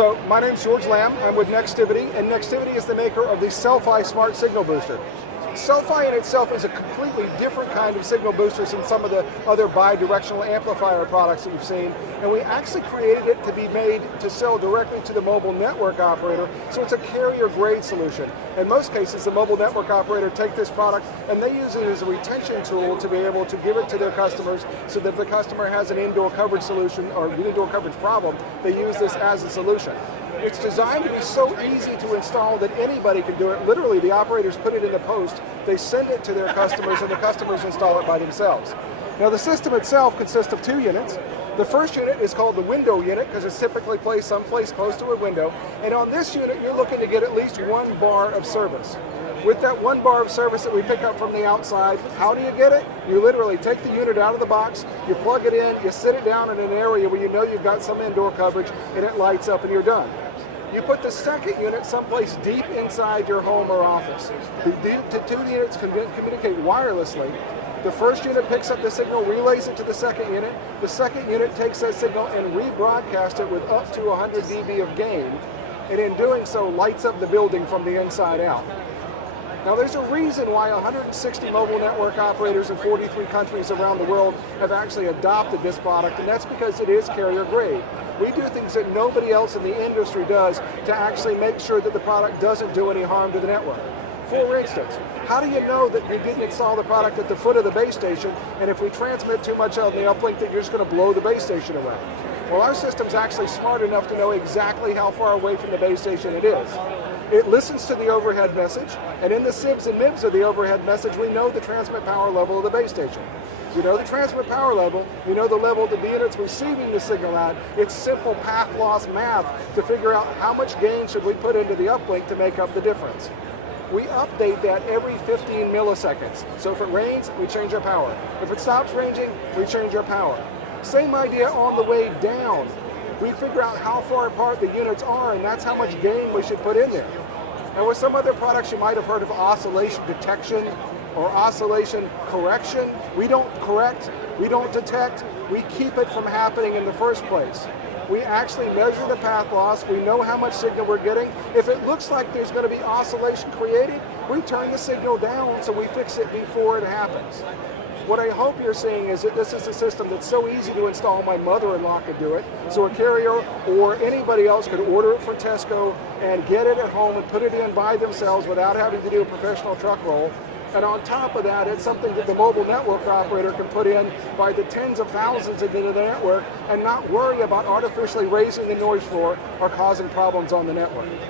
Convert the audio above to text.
So my name's George Lamb. I'm with Nextivity, and Nextivity is the maker of the Selfie Smart Signal Booster. Selfie in itself is a completely different kind of signal booster than some of the other bi-directional amplifier products that you've seen, and we actually created it to be made to sell directly to the mobile network operator, so it's a carrier-grade solution. In most cases, the mobile network operator take this product and they use it as a retention tool to be able to give it to their customers, so that if the customer has an indoor coverage solution or an indoor coverage problem, they use this as a solution. It's designed to be so easy to install that anybody can do it. Literally, the operators put it in the post, they send it to their customers, and the customers install it by themselves. Now, the system itself consists of 2 units. The first unit is called the window unit because it's typically placed someplace close to a window. And on this unit, you're looking to get at least 1 bar of service. With that 1 bar of service that we pick up from the outside, how do you get it? You literally take the unit out of the box, you plug it in, you sit it down in an area where you know you've got some indoor coverage, and it lights up and you're done. You put the second unit someplace deep inside your home or office. The 2 units can communicate wirelessly. The first unit picks up the signal, relays it to the second unit. The second unit takes that signal and rebroadcasts it with up to 100 dB of gain, and in doing so lights up the building from the inside out. Now, there's a reason why 160 mobile network operators in 43 countries around the world have actually adopted this product, and that's because it is carrier grade. We do things that nobody else in the industry does to actually make sure that the product doesn't do any harm to the network. For instance, how do you know that you didn't install the product at the foot of the base station, and if we transmit too much on the uplink that you're just going to blow the base station away? Well, our system's actually smart enough to know exactly how far away from the base station it is. It listens to the overhead message, and in the sibs and mibs of the overhead message, we know the transmit power level of the base station. You know the transmit power level, you know the level that the unit's receiving the signal at. It's simple path loss math to figure out how much gain should we put into the uplink to make up the difference. We update that every 15 milliseconds. So if it rains, we change our power. If it stops raining, we change our power. Same idea on the way down. We figure out how far apart the units are, and that's how much gain we should put in there. And with some other products, you might have heard of oscillation detection or oscillation correction. We don't correct, we don't detect, we keep it from happening in the first place. We actually measure the path loss, we know how much signal we're getting. If it looks like there's going to be oscillation created, we turn the signal down so we fix it before it happens. What I hope you're seeing is that this is a system that's so easy to install, my mother-in-law could do it, so a carrier or anybody else could order it from Tesco and get it at home and put it in by themselves without having to do a professional truck roll. And on top of that, it's something that the mobile network operator can put in by the tens of thousands into the network and not worry about artificially raising the noise floor or causing problems on the network.